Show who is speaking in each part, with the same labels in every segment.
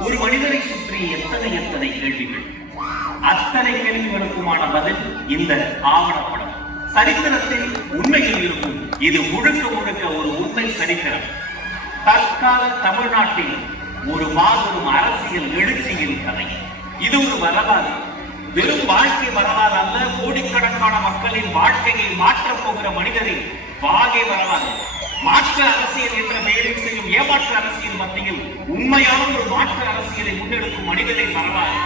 Speaker 1: ஒரு மனிதனை சுற்றி எத்தனை எத்தனை கேள்விகள். அத்தனை கேள்விகளுக்குமான பதில் இந்த ஆவணப்படம். சரித்திரத்தில் உண்மையில் இருக்கும். இது முழுக்க முழுக்க ஒரு உண்மை சரித்திரம். தற்கால தமிழ்நாட்டில் ஒரு மாபெரும் அரசியல் எழுச்சியின் கதை. இது ஒரு வரலாறு. வெறும் வாழ்க்கை வரலாறு அல்ல கோடிக்கணக்கான மக்களின் வாழ்க்கையை மாற்றப் போகிற மனிதரின் வாழ்க்கை வரலாறு. மாற்ற அரசியல் உண்மையான ஒரு மாற்று அரசியலை முன்னெடுக்கும் மனிதனை வரலாறு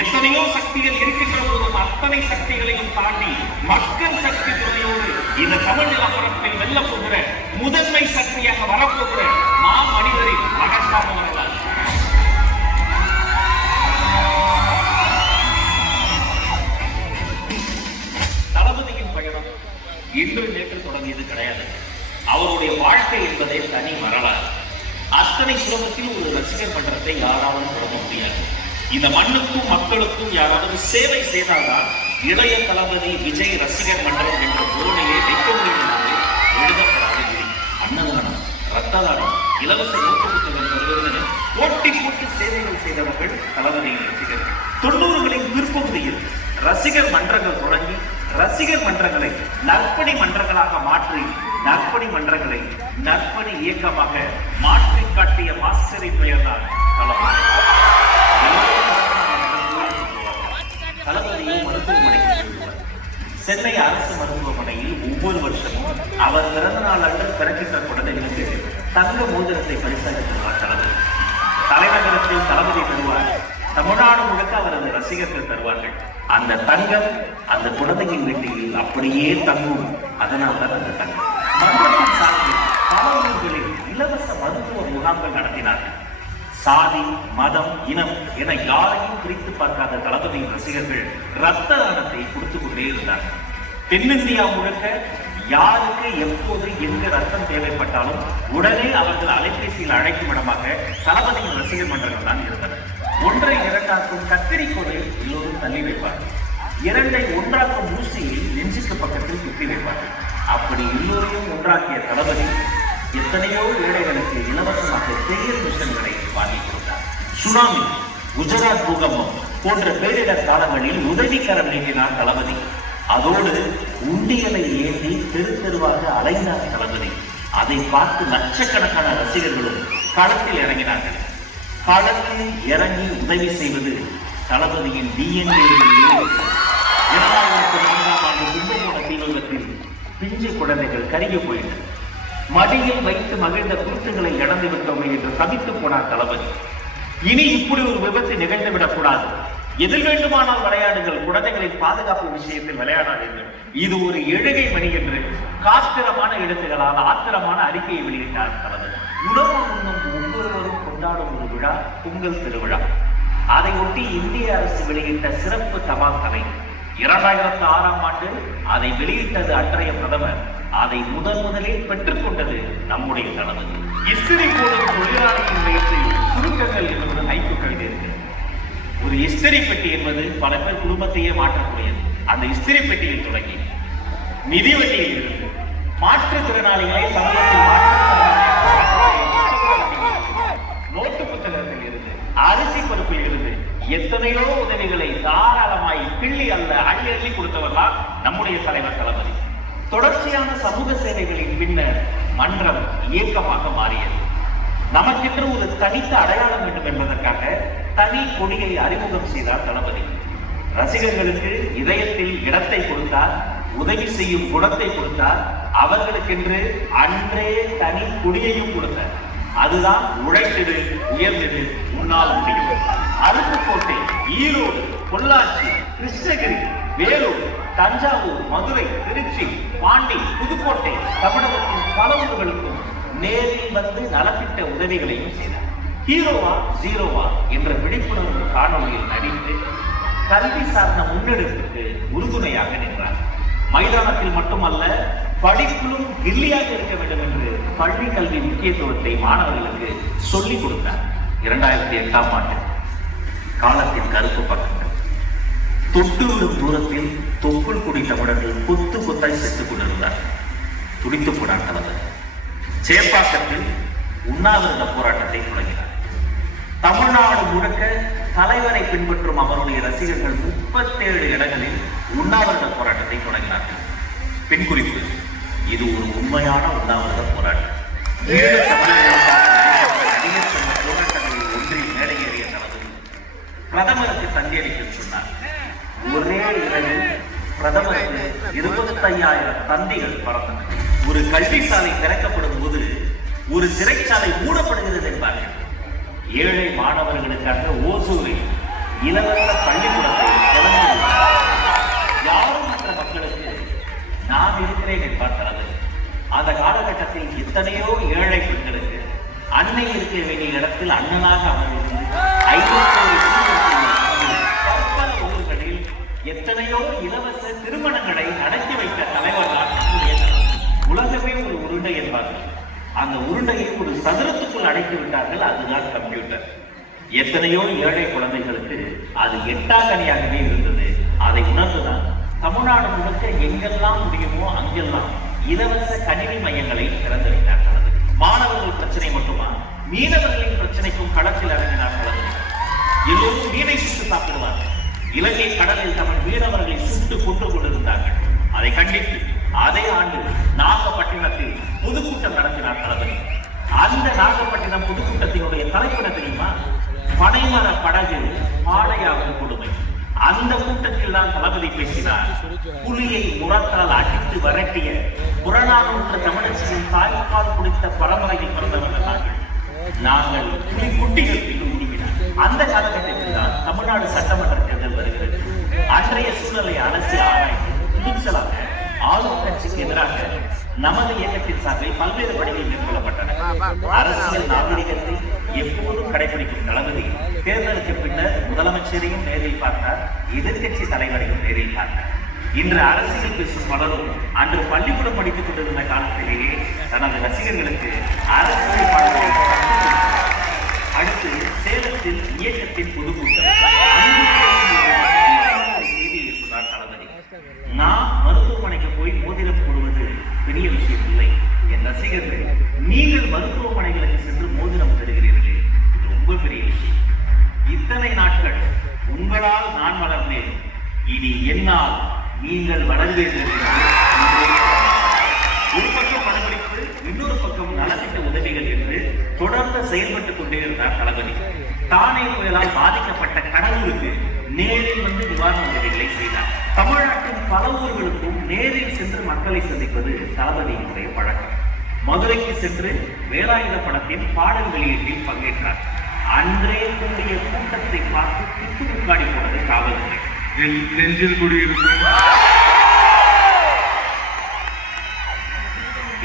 Speaker 1: எத்தனையோ சக்திகள் இருக்கின்ற போதும் அத்தனை சக்திகளையும் தாண்டி மக்கள் சக்தி துறையோடு இந்த தமிழ் நிலப்பரப்பில் வெல்ல போகிற முதன்மை சக்தியாக வரப்போகிற மா மனிதரின் யாராலும் தொடங்க முடியாது. இந்த மண்ணுக்கும் மக்களுக்கும் யாராவது சேவை செய்தால்தான் இளைய தளபதி விஜய் ரசிகர் மன்றம் என்ற பொருளையே வைக்க முடியும் என்று எழுதப்படாத அன்னதானம் ரத்த தானம் இலவச நோட்டு தருவதென போட்டி போட்டு சேவைகள் செய்தவர்கள் தளபதியின் ரசிகர்கள். தொண்ணூறுகளின் பிற்பகுதியில் ரசிகர் மன்றங்கள் தொடங்கி ரசிகர் மன்றங்களை நற்பணி மன்றங்களாக மாற்றி நற்பணி மன்றங்களை நற்பணி இயக்கமாக மாற்றி காட்டிய மாஸ்டரின் பெயர்தான் தளபதியை மருத்துவமனைக்கு செல்வார் சென்னை அரசு மருத்துவமனையில் ஒவ்வொரு வருஷமும் அவர் பிறந்த நாள் அன்று பிறக்கின்ற குழந்தைகளுக்கு தங்க மோதிரத்தை பரிசாக தருவார் தளபதி தலைநகரத்தில் தளபதி தருவார். தமிழ்நாடு முழுக்க அவரது ரசிகர்கள் தருவார்கள். அந்த தங்கம் அந்த குழந்தையின் வீட்டில் அப்படியே தங்கும். அதனால் தான் அந்த தங்கம். மன்றத்தின் சார்பில் பல ஊர்களில் இலவச மருத்துவ முகாம்கள் நடத்தினார்கள். சாதி மதம் இனம் என யாரையும் பிரித்து பார்க்காத தளபதியின் ரசிகர்கள் ரத்த தானத்தை கொடுத்து கொண்டே இருந்தார்கள் தென்னிந்தியா முழுக்க யாருக்கு எப்போது எங்க ரத்தம் தேவைப்பட்டாலும் உடனே அவர்கள் அலைபேசியில் அழைக்கும் இடமாக தளபதியின் ரசிகர் மன்றங்கள் தான் இருந்தன. ஒன்றை இரண்டாக்கும் கத்திரிக்கோலை எல்லோரும் தள்ளி வைப்பார்கள். இரண்டை ஒன்றாக்கும் ஊசியை நெஞ்சுக்கு பக்கத்தில் சுற்றி வைப்பார்கள். அப்படி எல்லோரையும் ஒன்றாக்கிய தளபதி எத்தனையோ ஏழைகளுக்கு இலவசமாக பெரிய மிஷன்களை சுனாமி குஜராத் பூகம்பம் போன்ற பேரிடர் காலங்களில் உதவிக்கரம் நீட்டினார் தளபதி. அதோடு உண்டியலை ஏந்தி தெரு தெருவாக அலைந்தார் தளபதி. அதை பார்த்து லட்சக்கணக்கான ரசிகர்களும் களத்தில் இறங்கினார்கள். களத்தில் இறங்கி உதவி செய்வது தளபதியின் டிஎன்ஏ இரண்டாயிரத்தி நான்காம் ஆண்டு கும்பகோண பிஞ்சு குழந்தைகள் கருகி போயின. மடியில் வைத்து மகிழ்ந்த குருத்துகளை இழந்து விட்டோமே என்று தவித்து போனார் தளபதி. இனி இப்படி ஒரு விபத்து நிகழ்ந்து விடக்கூடாது எதில் வேண்டுமானால் விளையாடுங்கள். குழந்தைகளின் பாதுகாப்பு விஷயத்தில் விளையாடாதீர்கள். இது ஒரு எழுகை மணி என்று காத்திரமான எழுத்துகளால் ஆத்திரமான அறிக்கையை வெளியிட்டார் தனது உணவு உண்ணும் ஒவ்வொருவரும் கொண்டாடும் ஒரு விழா பொங்கல் திருவிழா. அதை ஒட்டி இந்திய அரசு வெளியிட்ட சிறப்பு தபால் தலை இரண்டாயிரத்து ஆறாம் ஆண்டு அதை வெளியிட்டது அன்றைய பிரதமர். அதை முதன் முதலில் பெற்றுக்கொண்டது நம்முடைய தனது இஸ்திரி போடும் தொழிலாளியின் பெயரில் சுருக்கங்கள் என்பது ஹைக்கு கவிதை இருக்கு ஒரு இஸ்திரி பெட்டி என்பது பல பேர் குடும்பத்தையே மாற்றக்கூடியது. அந்த இஸ்திரி பெட்டியில் தொடங்கி நிதி வட்டியில் இருந்து மாற்றுத்திறனாளிகளை சமூகத்தில் நோட்டு புத்தகத்தில் இருந்து அரிசி பருப்பில் இருந்து எத்தனையோ உதவிகளை தாராளமாய் கிள்ளி அல்ல அள்ளி அள்ளி கொடுத்தவர் தான் நம்முடைய தலைவர் தளபதி. தொடர்ச்சியான சமூக சேவைகளின் பின்னர் மன்றம் இயக்கமாக மாறியது. நமக்கென்று ஒரு தனித்த அடையாளம் வேண்டும் என்பதற்காக தனி கொடியை அறிமுகம் செய்தார் தளபதி. ரசிகர்களுக்கு இதயத்தில் இடத்தை கொடுத்தார் உதவி செய்யும் குணத்தை கொடுத்தார் அவர்களுக்கென்று அன்றே தனி கொடியையும் கொடுத்தார். அதுதான் உழைத்திடு உயர்ந்தது உன்னால் முடியும். அருப்புக்கோட்டை ஈரோடு பொள்ளாச்சி கிருஷ்ணகிரி வேலூர் தஞ்சாவூர் மதுரை திருச்சி பாண்டி புதுக்கோட்டை தமிழகத்தின் பல ஊர்களுக்கும் நேரில் வந்து நலத்திட்ட உதவிகளையும் செய்தார். ஹீரோவா ஜீரோவா என்ற விழிப்புணர்வு காணொலியில் நடித்து கல்வி சார்ந்த முன்னெடுப்புக்கு உறுதுணையாக நின்றார். மைதானத்தில் மட்டுமல்ல படிப்பிலும் கில்லியாக இருக்க வேண்டும் என்று பள்ளி கல்வி முக்கியத்துவத்தை மாணவர்களுக்கு சொல்லிக் கொடுத்தார். இரண்டாயிரத்தி எட்டாம் ஆண்டு. காலத்தின் கருப்பு பக்கங்கள். தொட்டு விடும் தூரத்தில் தொப்புள் குடி தமிழர்கள் கொத்து கொத்தாய் செத்துக் கொண்டிருந்தார். துடித்து போனார் தலைவர் சேப்பாக்கத்தில் உண்ணாவிரத போராட்டத்தை தொடங்கினார். தமிழ்நாடு முழுக்க தலைவரை பின்பற்றும் அவருடைய ரசிகர்கள் முப்பத்தேழு இடங்களில் உண்ணாவிரத பின் குறிப்பு இது ஒரு உண்மையான உண்ணாவிரத போராட்டம். ஒன்றில் மேடையேறிய தளபதி பிரதமருக்கு தந்தியளிக்க சொன்னார். ஒரே இரவில் பிரதமருக்கு இருபத்தையாயிரம் தந்திகள் பறந்தன. ஒரு கல்வி சாலை திறக்கப்படும் போது ஒரு சிறைச்சாலை மூடப்படுகிறது என்பார்கள். ஏழை மாணவர்களுக்காக ஓசூரில் இலவச பள்ளிக்கூடத்தை யாரும் மற்ற மக்களுக்கு நான் இருக்கிறேன் என்பார் தளபதி அந்த காலகட்டத்தில் எத்தனையோ ஏழை பெண்களுக்கு அன்னை இருக்க வேண்டிய இடத்தில் அண்ணனாக அமர்ந்து ஐநூறு பற்பல ஊர்களில் எத்தனையோ இலவச திருமணங்களை நடத்தி உருண்டை என்பார்கள். அந்த உருண்டையை ஒரு சதுரத்துக்குள் அடைத்து விட்டார்கள் அதுதான் கம்ப்யூட்டர் எத்தனையோ ஏழை குழந்தைகளுக்கு அது எட்டாக்கனியாகவே இருந்தது. அதை உணர்ந்துதான் தமிழ்நாடு முழுக்க எங்கெல்லாம் முடியுமோ அங்கெல்லாம் இலவச கணினி மையங்களை திறந்து வைத்தார் மாணவர்கள் பிரச்சனை மட்டுமா? மீனவர்களின் பிரச்சனைக்கும் களத்தில் இறங்கினார்கள் எல்லோரும் மீனை சுட்டு சாப்பிடுவார்கள். இலங்கை கடலில் தமிழ் மீனவர்களை சுட்டு கொண்டு கொண்டிருந்தார்கள். அதை கண்டித்து அதே ஆண்டு நாகப்பட்டினத்தில் பொதுக்கூட்டம் நடத்தினார் தளபதி. அந்த நாகப்பட்டினம் பொதுக்கூட்டத்தினுடைய தலைப்பிட தெரியுமா? பனைமர படகு பாடையாகும் கொடுமை. அந்த கூட்டத்தில் தான் தளபதி பேசினார். புலியை முரத்தால் அடித்து விரட்டிய புறநானூற்று தமிழச்சியின் தாய்ப்பால் குடித்த பரம்பரையில் பிறந்தவர்கள் நாங்கள் நாங்கள் புலி குட்டிகள் என்று அந்த காலகட்டத்தில் தான் தமிழ்நாடு சட்டமன்ற தேர்தல் வருகிறது. அன்றைய சூழலை அலசி ஆராய்ந்து துணிச்சலாக ஆளும் கட்சிக்கு எதிராக நமது இயக்கத்தின் சார்பில் பல்வேறு பணிகள் மேற்கொள்ளப்பட்டன. அரசியல் நாகரிகத்தை எப்போதும் கடைபிடிக்கும் தளபதி தேர்தலுக்கு பின்னர் முதலமைச்சரையும் நேரில் பார்த்தார் எதிர்க்கட்சி தலைவரையும் நேரில் பார்த்தார். இன்று அரசியல் பேசும் பலரும் அன்று பள்ளிக்கூடம் படித்துக் கொண்டிருந்த காலத்திலேயே தனது ரசிகர்களுக்கு அரசியல் பாடங்களை இத்தனை நாட்கள் உங்களால் நான் வளர்ந்தேன். இனி என்னால் நீங்கள் வளர்வீர்கள் ஒரு பக்கம் படப்பிடிப்பு இன்னொரு பக்கம் நலத்திட்ட உதவிகள் என்று தொடர்ந்து செயல்பட்டுக் கொண்டே இருந்தார் தளபதி. தானே புயலால் பாதிக்கப்பட்ட கடலூருக்கு நேரில் வந்து நிவாரண உதவிகளை செய்தார். தமிழ்நாட்டின் பல ஊர்களுக்கும் நேரில் சென்று மக்களை சந்திப்பது தளபதியினுடைய பழக்கம். மதுரைக்கு சென்று வேலாயுத படத்தின் பாடல் வெளியீட்டில் பங்கேற்றார். அன்றே கூடிய கூட்டத்தை பார்த்து திட்டு முக்காடி போனது காவல்துறை
Speaker 2: நெஞ்சில் குடியிருக்கும்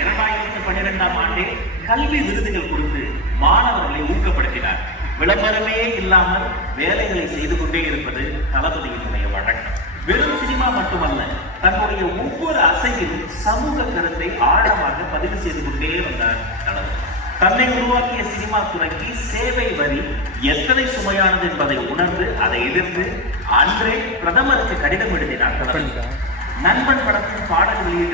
Speaker 1: இரண்டாயிரத்தி பன்னிரெண்டாம் ஆண்டே கல்வி விருதுகள் கொடுத்து மாணவர்களை ஊக்கப்படுத்தினார். விளம்பரமே இல்லாமல் வேலைகளை செய்து கொண்டே இருப்பது தளபதியினுடைய வழக்கம். வெறும் சினிமா மட்டுமல்ல தன்னுடைய ஒவ்வொரு அசைவிலும் சமூக கருத்தை ஆழமாக பதிவு செய்து கொண்டே வந்தார் தளபதி. தன்னை உருவாக்கிய சினிமா துறைக்கு சேவை வரி எத்தனை சுமையானது என்பதை உணர்ந்து அதை எதிர்த்து அன்றே பிரதமருக்கு கடிதம் எழுதினார் நண்பன் படத்தின் பாடல் வெளியீட்டு